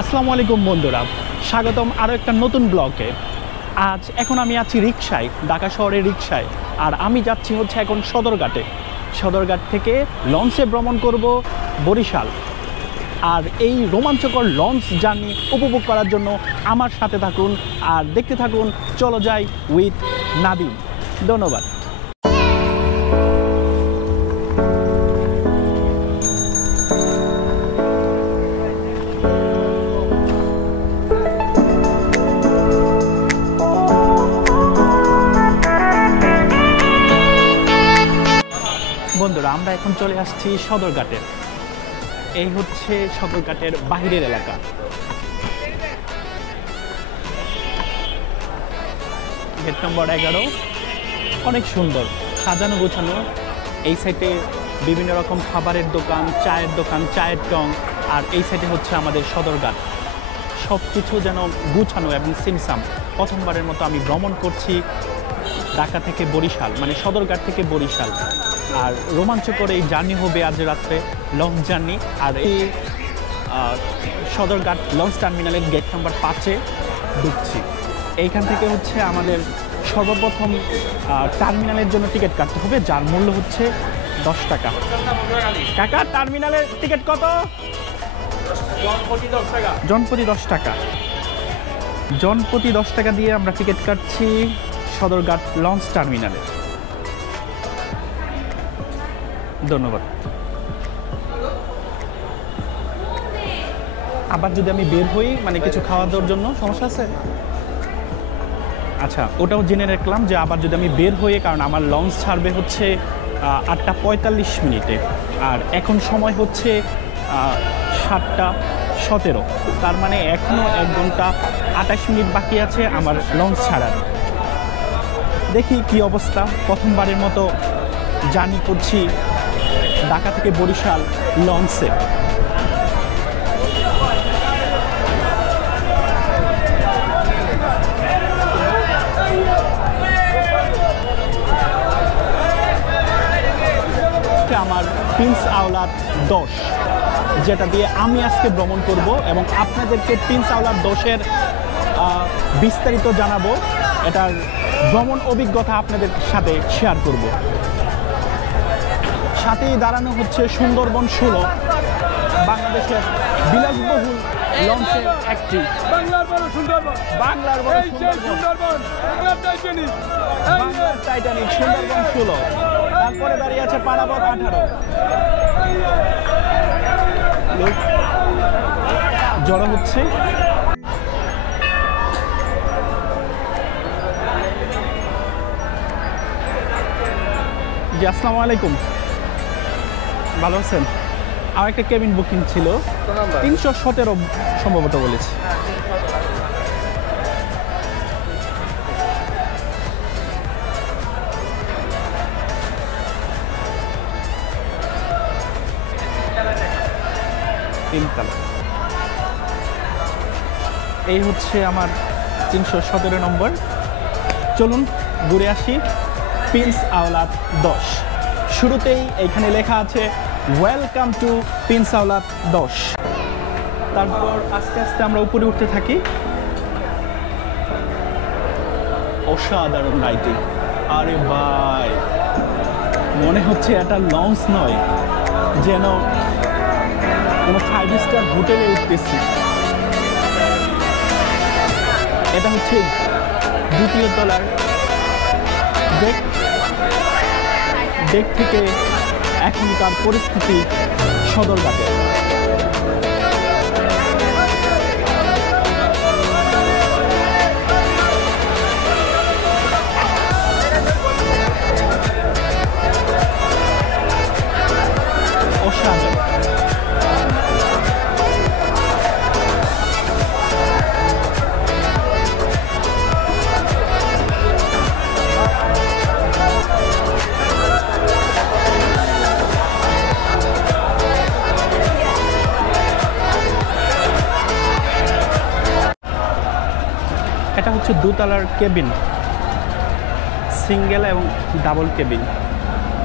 আসসালামু আলাইকুম বন্ধুরা, স্বাগতম আরও একটা নতুন ব্লগে। এখন আমি আছি রিকশায়, ঢাকা শহরের রিকশায়। আর আমি যাচ্ছি হচ্ছে এখন সদরঘাটে। সদরঘাট থেকে লঞ্চে ভ্রমণ করব বরিশাল। আর এই রোমাঞ্চকর লঞ্চ জার্নি উপভোগ করার জন্য আমার সাথে থাকুন আর দেখতে থাকুন চলো যাই উইথ নাদিম। ধন্যবাদ। বন্ধুরা, আমরা এখন চলে আসছি সদরঘাটে। এই হচ্ছে সদরঘাটের বাহিরের এলাকা। গেট নম্বর 11, অনেক সুন্দর সাজানো গোছানো। এই সাইডে বিভিন্ন রকম খাবারের দোকান, চায়ের দোকান, চায়ের টং। আর এই সাইডে হচ্ছে আমাদের সদরঘাট। সব কিছু যেন গুছানো এবং সিমসাম। প্রথমবারের মতো আমি ভ্রমণ করছি ঢাকা থেকে বরিশাল, মানে সদরঘাট থেকে বরিশাল। আর রোমাঞ্চকর এই জার্নি হবে আজ রাত্রে, লঞ্চ জার্নি। আর এই সদরঘাট লঞ্চ টার্মিনালের গেট নাম্বার 5-এ ঢুকছি। এইখান থেকে হচ্ছে আমাদের সর্বপ্রথম টার্মিনালের জন্য টিকিট কাটতে হবে, যার মূল্য হচ্ছে 10 টাকা। কাকা, টার্মিনালের টিকিট কত? জনপ্রতি 10 টাকা। জনপ্রতি 10 টাকা দিয়ে আমরা টিকিট কাটছি সদরঘাট লঞ্চ টার্মিনালে। ধন্যবাদ। আবার যদি আমি বের হই, মানে কিছু খাওয়া দাওয়ার জন্য, সমস্যা আছে? আচ্ছা, ওটাও জেনে রাখলাম যে আবার যদি আমি বের হই, কারণ আমার লঞ্চ ছাড়বে হচ্ছে 8:45 আর এখন সময় হচ্ছে 7:17। তার মানে এখনও 1 ঘন্টা 28 মিনিট বাকি আছে আমার লঞ্চ ছাড়ার। দেখি কি অবস্থা। প্রথমবারের মতো জার্নি করছি ঢাকা থেকে বরিশাল লঞ্চে। আমার প্রিন্স আওলাদ 10, যেটা দিয়ে আমি আজকে ভ্রমণ করব এবং আপনাদেরকে প্রিন্স আওলাদ 10-এর বিস্তারিত জানাবো। এটার ভ্রমণ অভিজ্ঞতা আপনাদের সাথে শেয়ার করব। সাথেই দাঁড়ানো হচ্ছে সুন্দরবন 16, বাংলাদেশের বিলাসবহুল লঞ্চের একটি। বাংলার বড় সুন্দরবন, বাংলার টাইটানিক সুন্দরবন 16। তারপরে দাঁড়িয়ে আছে পারাবত 18। লোক জড়ো হচ্ছে। জি, আসসালামু আলাইকুম। ভালো আছেন? আমার একটা কেবিন বুকিং ছিল, 317 সম্ভবত বলেছি। এই হচ্ছে আমার 317 নম্বর। চলুন ঘুরে আসি প্রিন্স আওলাদ 10। শুরুতেই এখানে লেখা আছে ওয়েলকাম টু প্রিন্স আওলাদ 10। তারপর আস্তে আস্তে আমরা উপরে উঠতে থাকি। অসাধারণ লাইটিং। আরে ভাই, মনে হচ্ছে এটা লঞ্চ নয়, যেন কোনো 5 স্টার হোটেলে উঠতেছি। এটা হচ্ছে 2য় তলার ডেক থেকে এখনকার পরিস্থিতি সদরঘাটে। অসাধারণ। এটা হচ্ছে 2 তলার কেবিন, সিঙ্গেল এবং ডাবল কেবিন।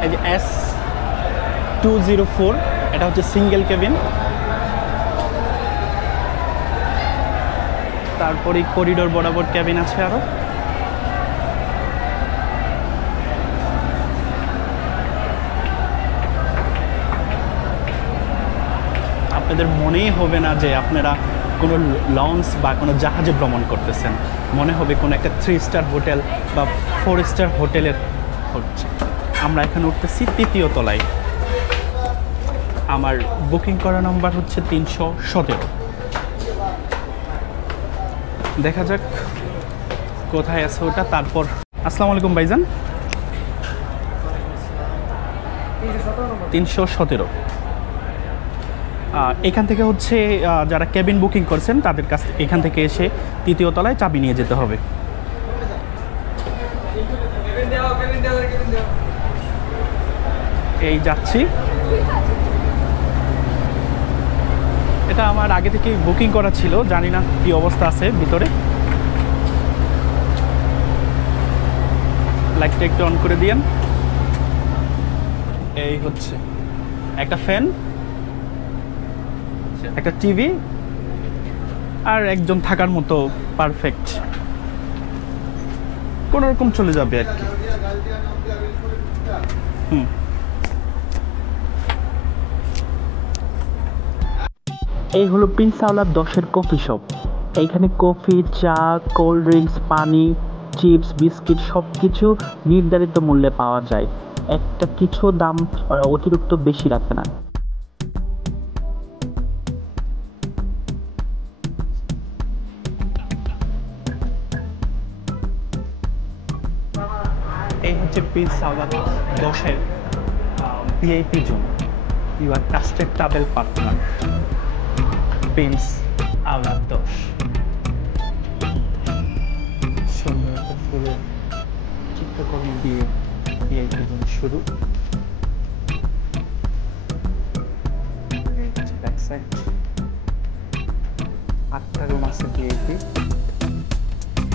এই যে S204, এটা হচ্ছে সিঙ্গেল কেবিন। তারপরে করিডোর বরাবর ক্যাবিন আছে আরো। আপনাদের মনেই হবে না যে আপনারা কোনো লঞ্চ বা কোনো জাহাজে ভ্রমণ করতেছেন, মনে হবে কোনো একটা 3 স্টার হোটেল বা 4 স্টার হোটেলের হচ্ছে। আমরা এখানে উঠতেছি 3য় তলায়। আমার বুকিং করা নাম্বার হচ্ছে 317। দেখা যাক কোথায় আছে ওটা। তারপর আসসালামু আলাইকুম ভাইজান। 317। এখান থেকে হচ্ছে যারা কেবিন বুকিং করছেন তাদের কাছ এখান থেকে এসে 3য় তলায় চাবি নিয়ে যেতে হবে। এই যাচ্ছি। এটা আমার আগে থেকে বুকিং করা ছিল, জানি না কি অবস্থা আছে ভিতরে। লাইটটা একটু অন করে দিয়েন। এই হচ্ছে একটা ফ্যান, একটা টিভি আর একজন থাকার মতো পারফেক্ট, কোনো রকম চলে যাবে আর কি। এই হলো প্রিন্স আওলাদ 10-এর কফি শপ। এইখানে কফি, চা, কোল্ড ড্রিঙ্কস, পানি, চিপস, বিস্কিট সব কিছু নির্ধারিত মূল্যে পাওয়া যায়। একটা কিছু দাম অতিরিক্ত বেশি রাখে না। এই হচ্ছে প্রিন্স আওলাদ 10-এর VIP zone. You are trusted travel partner Prince Awlad 10। সুন্দর একটা ফুলের চিত্রকর্ম দিয়ে ভিআইপি জোন শুরু। ব্যাক সাইড 8টা রুম আছে ভিআইপি।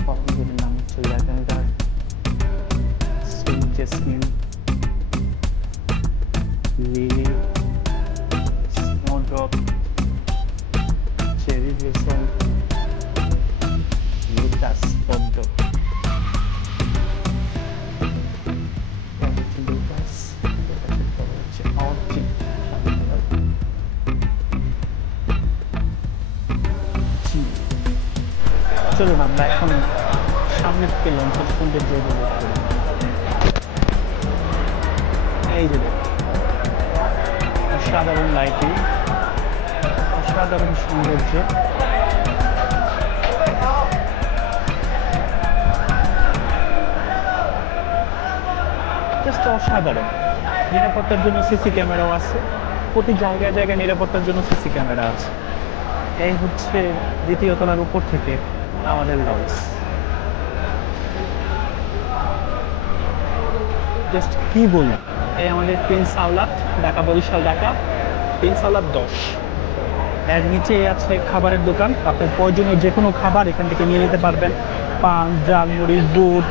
কফির নাম হচ্ছে lavender, sweet jasmine, lily, snowdrop, cherry blossom, lotus পদ্ম, লোটাস, হচ্ছে অর্চিড। চলুন আমরা এখন সামনের থেকে লঞ্চের সৌন্দর্য উপভোগ করি। এই যে অসাধারণ লাইটিং, অসাধারণ সৌন্দর্য। জাস্ট অসাধারণ। নিরাপত্তার জন্য সিসি ক্যামেরাও আছে, প্রতি জায়গায় জায়গায় নিরাপত্তার জন্য সিসি ক্যামেরা আছে। এই হচ্ছে 2য় তলার উপর থেকে আমাদের লঞ্চ। জাস্ট কি বলবো, এই আমাদের প্রিন্স আওলাদ, ঢাকা বরিশাল ঢাকা, প্রিন্স আওলাদ 10। এর নিচে আছে খাবারের দোকান। আপনার প্রয়োজনীয় যে কোনো খাবার এখান থেকে নিয়ে নিতে পারবেন। পান, ঝালমুড়ি, দুধ,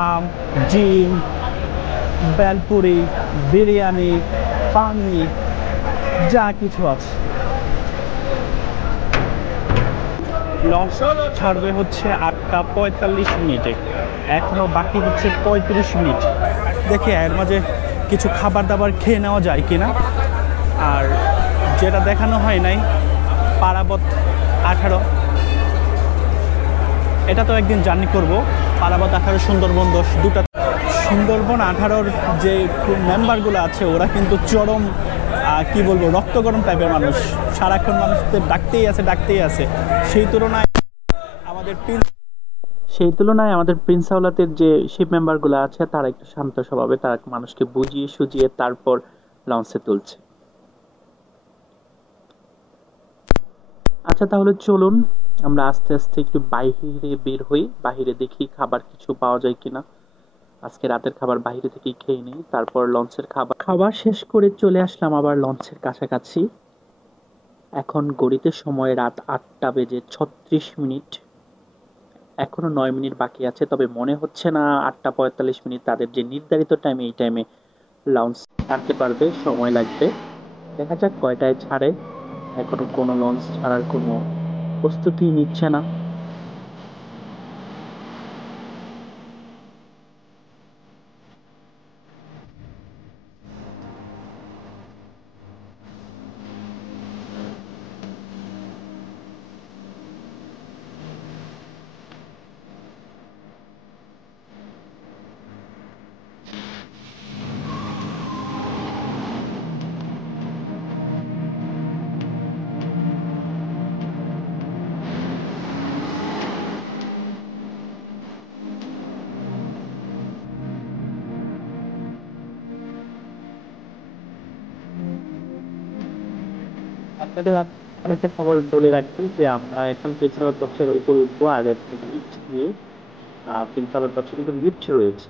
আম, ডিম, বেলপুরি, বিরিয়ানি, পানি, যা কিছু আছে। লঞ্চ ছাড়বে হচ্ছে 8টা 45 মিনিটে, এখনো বাকি হচ্ছে 35 মিনিট। দেখি এর মাঝে কিছু খাবার দাবার খেয়ে নেওয়া যায় কিনা। আর যেটা দেখানো হয় নাই, পারাবত 18, এটা তো একদিন জার্নি করব। পারাবত 18, সুন্দরবন 10, দুটা। সুন্দরবন 18-র যে মেম্বারগুলো আছে ওরা কিন্তু চরম কি বলবো রক্ত গরম টাইপের মানুষ, সারাক্ষণ মানুষদের ডাকতেই আছে। সেই তুলনায় আমাদের প্রিন্স আওলাদের যে শিপ মেম্বারগুলো আছে তারা একটু শান্ত স্বভাবে, তারা মানুষকে বুঝিয়ে সুজিয়ে তারপর লঞ্চে তুলছে। আচ্ছা তাহলে চলুন আমরা আস্তে আস্তে একটু বাইরে বের হই, বাইরে দেখি খাবার কিছু পাওয়া যায় কিনা। আজকে রাতের খাবার বাইরে থেকেই খেয়ে নিই, তারপর লঞ্চের খাবার শেষ করে চলে আসলাম আবার লঞ্চের কাছাকাছি। এখন ঘড়িতে সময় রাত 8টা বেজে 36 মিনিট, এখনো 9 মিনিট বাকি আছে। তবে মনে হচ্ছে না 8টা 45 মিনিট তাদের যে নির্ধারিত টাইম, এই টাইমে লঞ্চ ছাড়তে পারবে, সময় লাগবে। দেখা যাক কয়টায় ছাড়ে। এখনো কোনো লঞ্চ ছাড়ার কোনো প্রস্তুতি নিচ্ছে না। আপনাদের একটা খবর বলে রাখি যে আমরা এখন প্রিন্সিপাল বক্সের উপর উঠবো আর লিফট নিয়ে প্রিন্সিপাল বক্সে কিন্তু লিফট রয়েছে।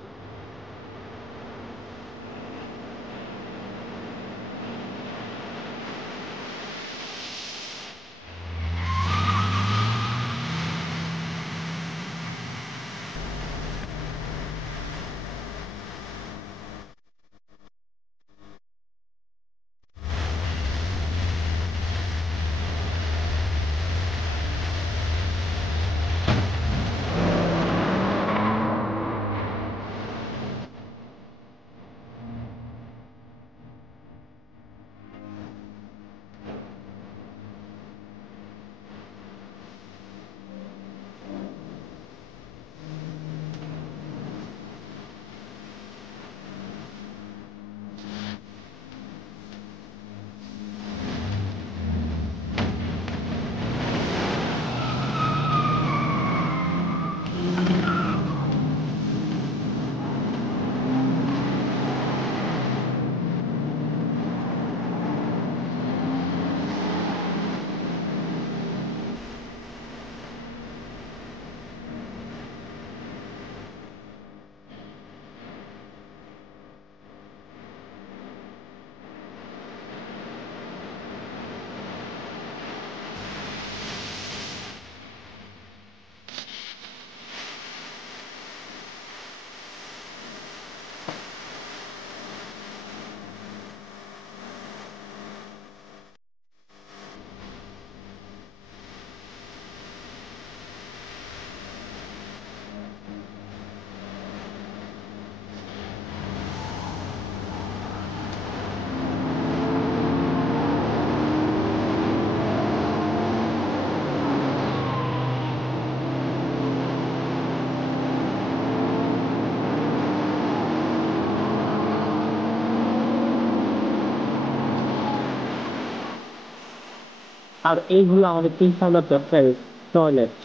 আর এই হলো আমাদের প্রিন্সিপাল বক্সের টয়লেট।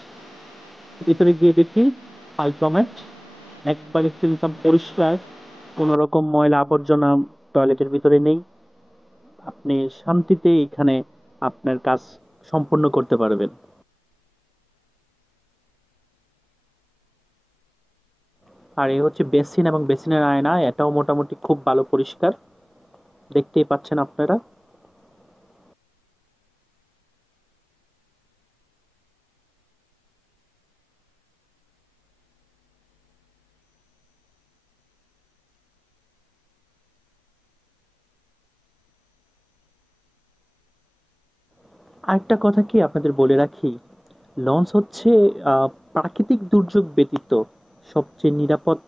ভিতরে গিয়ে দেখি আলটিমেট একবারে একদম পরিষ্কার, কোনো রকম ময়লা আবর্জনা টয়লেটের ভিতরে নেই। আপনি শান্তিতে এখানে আপনার কাজ সম্পূর্ণ করতে পারবেন। আর এই হচ্ছে বেসিন এবং বেসিনের আয়না, এটাও মোটামুটি খুব ভালো পরিষ্কার, দেখতেই পাচ্ছেন আপনারা। আরেকটা কথা কি আপনাদের বলে রাখি, লঞ্চ হচ্ছে প্রাকৃতিক দুর্যোগ ব্যতীত সবচেয়ে নিরাপদ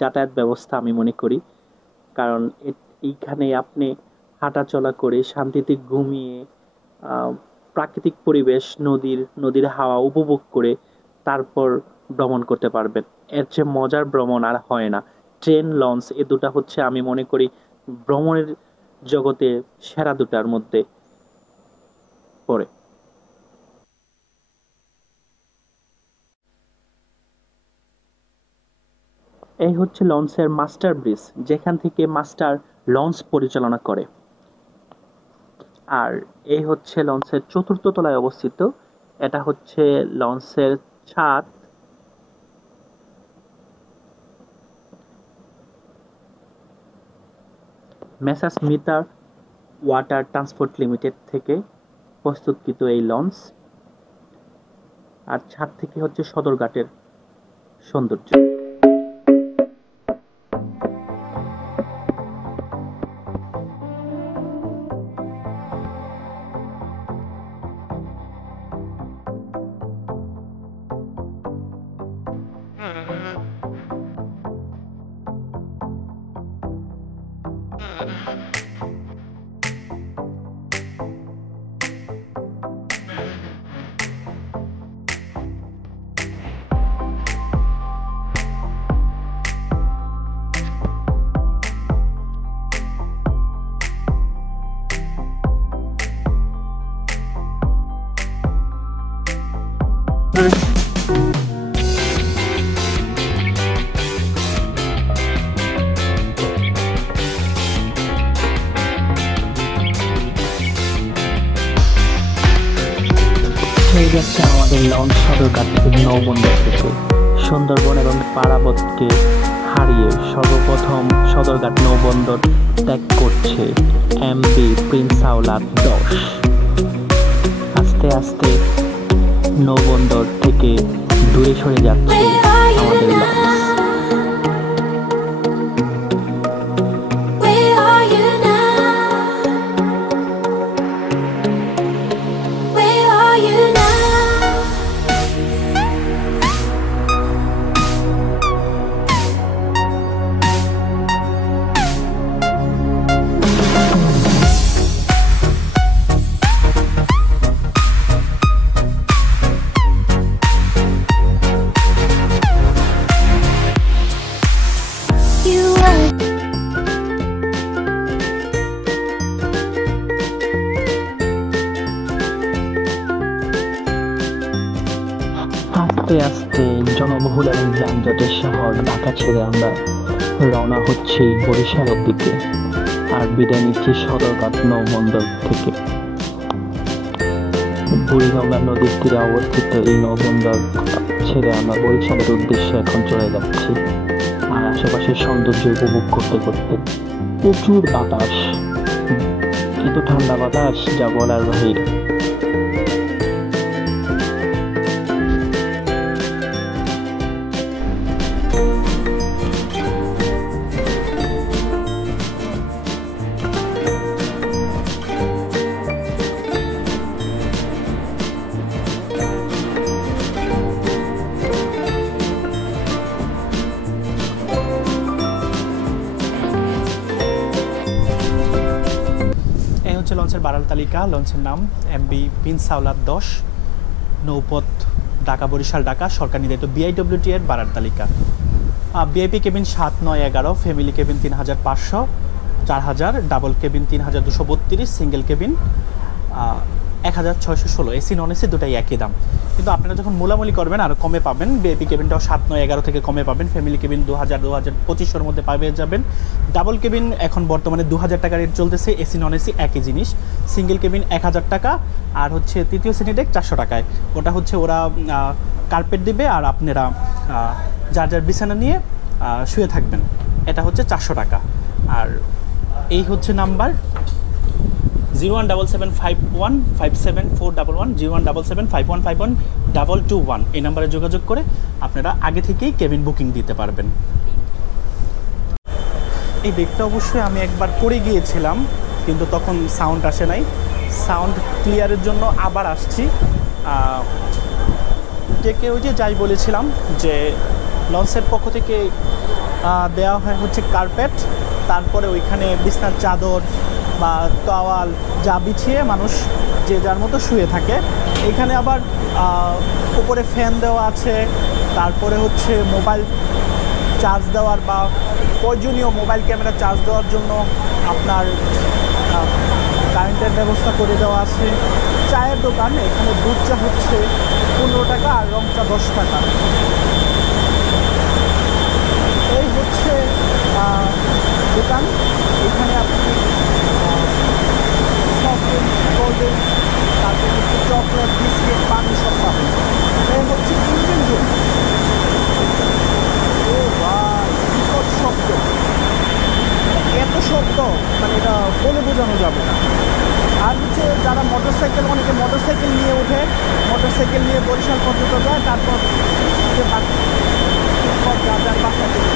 যাতায়াত ব্যবস্থা আমি মনে করি। কারণ এইখানে আপনি হাঁটাচলা করে শান্তিতে ঘুমিয়ে আহ, প্রাকৃতিক পরিবেশ, নদীর হাওয়া উপভোগ করে তারপর ভ্রমণ করতে পারবেন। এর চেয়ে মজার ভ্রমণ আর হয় না। ট্রেন, লঞ্চ এ দুটা হচ্ছে আমি মনে করি ভ্রমণের জগতে সেরা দুটার মধ্যে পড়ে। এই হচ্ছে লঞ্চের মাস্টার ব্রিজ, যেখান থেকে মাস্টার লঞ্চ পরিচালনা করে। আর এই হচ্ছে লঞ্চের চতুর্থ তলায় অবস্থিত, এটা হচ্ছে লঞ্চের ছাদ। মেসার্স মিতার ওয়াটার ট্রান্সপোর্ট লিমিটেড থেকে প্রস্তুতকৃত এই লঞ্চ। আর ছাদ থেকে হচ্ছে সদরঘাটের সৌন্দর্য। হয়ে যাচ্ছে আমাদের লঞ্চ সদরঘাট নৌবন্দর থেকে। সুন্দরবন এবং পারাবতকে হারিয়ে সর্বপ্রথম সদরঘাট নৌবন্দর ত্যাগ করছে এমভি প্রিন্স আওলাদ 10। আস্তে আস্তে নৌবন্দর থেকে দূরে সরে যাচ্ছে আমাদের লঞ্চ। আস্তে আস্তে জনবহুল এবং যানজটের শহর ঢাকা ছেড়ে আমরা রওনা হচ্ছি বরিশালের দিকে, আর বিদায় নিচ্ছি সদরঘাট নৌবন্দর থেকে। বুড়িগঙ্গা নদীর তীরে অবস্থিত এই নৌবন্দর ছেড়ে আমরা বরিশালের উদ্দেশ্যে এখন চলে যাচ্ছি। আর আশেপাশের সৌন্দর্য উপভোগ করতে করতে প্রচুর বাতাস, এত ঠান্ডা বাতাস যা বলার বাহিরে। লঞ্চের বাড়াল তালিকা। লঞ্চের নাম এমভি প্রিন্স আওলাদ 10, নৌপথ ঢাকা বরিশাল ঢাকা, সরকার নির্ধারিত বিআইডব্লিউটি এর বাড়াল তালিকা। VIP cabin 7, 9, 11, family cabin 3500, 4000, double cabin 3232, single cabin 1616। AC non AC দুটাই একই দাম, কিন্তু আপনারা যখন মোলামুলি করবেন আরও কমে পাবেন। ভিআইপি কেবিনটাও 7, 9, 11 থেকে কমে পাবেন। ফ্যামিলি কেবিন 2000-2500 মধ্যে পেয়ে যাবেন। ডাবল কেবিন এখন বর্তমানে 2000 টাকা রেট চলতেছে। এসি নন এসি একই জিনিস। সিঙ্গেল কেবিন 1000 টাকা, আর হচ্ছে তৃতীয় শ্রেণী ডেক 400 টাকায়। ওটা হচ্ছে ওরা কার্পেট দিবে আর আপনারা যার যার বিছানা নিয়ে শুয়ে থাকবেন। এটা হচ্ছে 400 টাকা। আর এই হচ্ছে নাম্বার 01775157411, 01775151221। এই নাম্বারে যোগাযোগ করে আপনারা আগে থেকেই কেবিন বুকিং দিতে পারবেন। এই ডেকটা অবশ্যই আমি একবার করে গিয়েছিলাম, কিন্তু তখন সাউন্ড আসে নাই। সাউন্ড ক্লিয়ারের জন্য আবার আসছি। ডেকে ওই যে যাই বলেছিলাম যে লঞ্চের পক্ষ থেকে দেওয়া হয় হচ্ছে কার্পেট, তারপরে ওইখানে বিছনার চাদর বা টাওয়াল যা বিছিয়ে মানুষ যে যার মতো শুয়ে থাকে। এখানে আবার উপরে ফ্যান দেওয়া আছে, তারপরে হচ্ছে মোবাইল চার্জ দেওয়ার বা প্রয়োজনীয় মোবাইল ক্যামেরা চার্জ দেওয়ার জন্য আপনার কারেন্টের ব্যবস্থা করে দেওয়া আছে। চায়ের দোকান, এখানে দুধ চা হচ্ছে 15 টাকা আর রং চা 10 টাকা। এই হচ্ছে দোকান। এখানে আপনি সফট ড্রিঙ্কস, কোল্ড ড্রিঙ্কস, তারপরে হচ্ছে চকলেট, বিস্কিট, পানি সব পাবেন। এই হচ্ছে ইঞ্জিন রুম। ও ভাই, বিকট শব্দ, এত শব্দ মানে এটা বলে বোঝানো যাবে না। আর হচ্ছে যারা মোটরসাইকেল, অনেকে মোটরসাইকেল নিয়ে ওঠে, মোটরসাইকেল নিয়ে বরিশাল পর্যন্ত যায়, তারপর যার বাসা থেকে।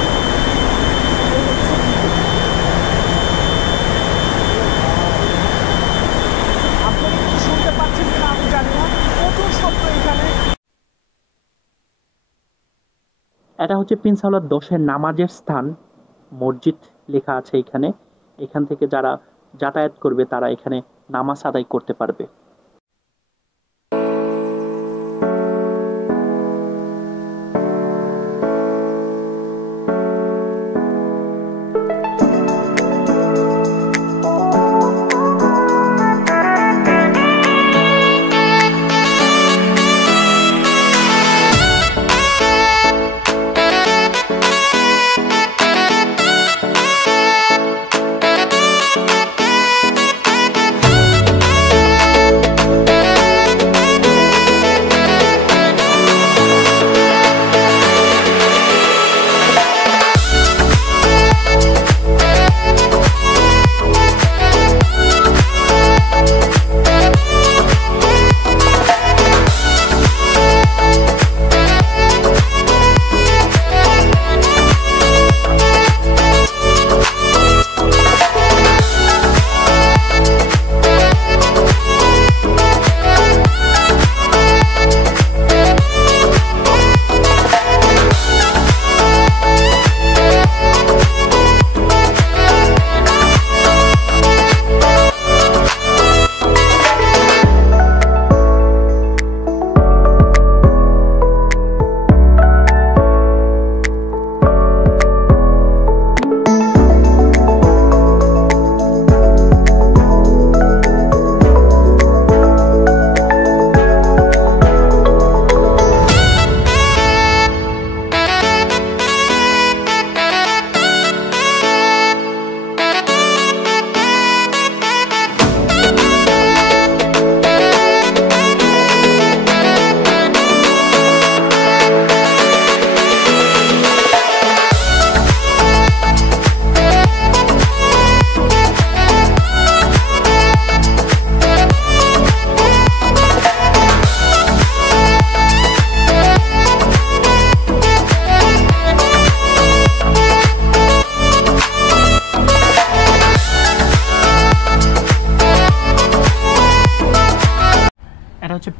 আপনারা কি শুনতে পাচ্ছেন কিনা আমি জানি না, প্রচুর শব্দ এখানে। এটা হচ্ছে প্রিন্স আওলাদ 10-এর নামাজের স্থান, মসজিদ লেখা আছে এখানে। এখান থেকে যারা যাতায়াত করবে তারা এখানে নামাজ আদায় করতে পারবে।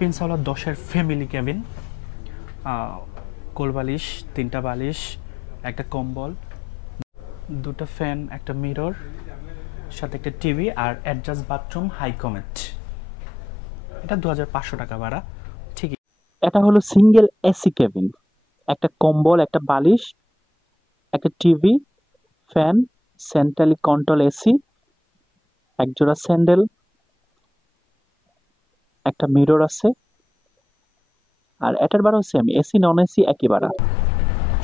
পিনসাওয়ালা 10-এর ফ্যামিলি ক্যাবিন, কোলবালিশ, 3টা বালিশ, একটা কম্বল, 2টা ফ্যান, একটা মিরর, সাথে একটা টিভি আর অ্যাডজাস্ট বাথরুম হাই কমেট। এটা 2500 টাকা ভাড়া। ঠিকই, এটা হলো সিঙ্গেল এসি কেবিন, একটা কম্বল, একটা বালিশ, একটা TV, fan, centrally control AC, একজোড়া স্যান্ডেল, একটা মিরর আছে। আর এটার ভাড়াও সেম, এসি নন এসি একই ভাড়া।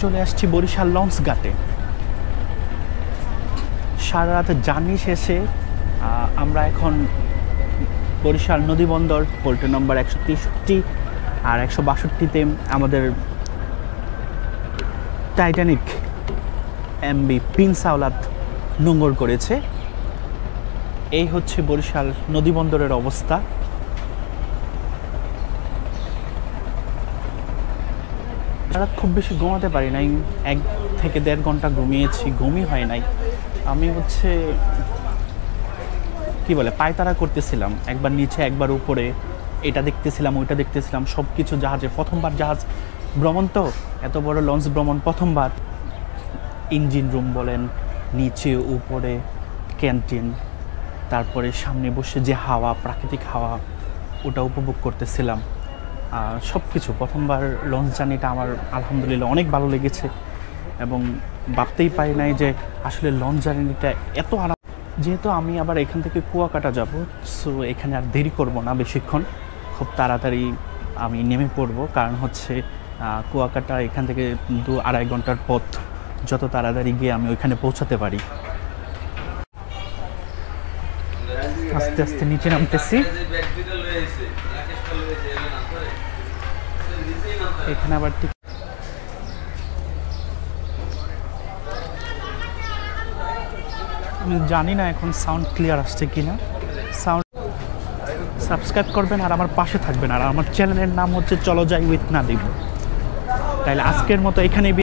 চলে আসছি বরিশাল লঞ্চ ঘাটে। সারা রাতে জার্নি শেষে আমরা এখন বরিশাল নদী বন্দর পোর্ট নম্বর 163 আর 162-তে আমাদের টাইটানিক এমবি পিনসাওয়ালা নোঙর করেছে। এই হচ্ছে বরিশাল নদী বন্দরের অবস্থা। রাত খুব বেশি ঘুমাতে পারি নাই, 1 থেকে 1.5 ঘন্টা ঘুমিয়েছি, ঘুমই হয় নাই। আমি হচ্ছে কি বলে পায়তারা করতেছিলাম, একবার নিচে একবার উপরে, এটা দেখতেছিলাম ওইটা দেখতেছিলাম, সব কিছু জাহাজে প্রথমবার জাহাজ ভ্রমণ, তো এত বড় লঞ্চ ভ্রমণ প্রথমবার। ইঞ্জিন রুম বলেন, নিচে উপরে ক্যান্টিন, তারপরে সামনে বসে যে হাওয়া, প্রাকৃতিক হাওয়া, ওটা উপভোগ করতেছিলাম। সব কিছু প্রথমবার লঞ্চ জার্নিটা আমার আলহামদুলিল্লাহ অনেক ভালো লেগেছে এবং ভাবতেই পারি নাই যে আসলে লঞ্চ জার্নিটা এত আরাম। যেহেতু আমি আবার এখান থেকে কুয়াকাটা যাব, সো এখানে আর দেরি করব না বেশিক্ষণ, খুব তাড়াতাড়ি আমি নেমে পড়ব। কারণ হচ্ছে কুয়াকাটা এখান থেকে 2-2.5 ঘন্টার পথ, যত তাড়াতাড়ি গিয়ে আমি ওইখানে পৌঁছাতে পারি। আস্তে আস্তে নিচে নামতেছি। এখানে আবার ঠিক আমি জানি না এখন সাউন্ড ক্লিয়ার আসছে কিনা। সাউন্ড সাবস্ক্রাইব করবেন আর আমার পাশে থাকবেন। আর আমার চ্যানেলের নাম হচ্ছে চলো যাই উইথ নাদিম। তাইলে আজকের মতো এখানেই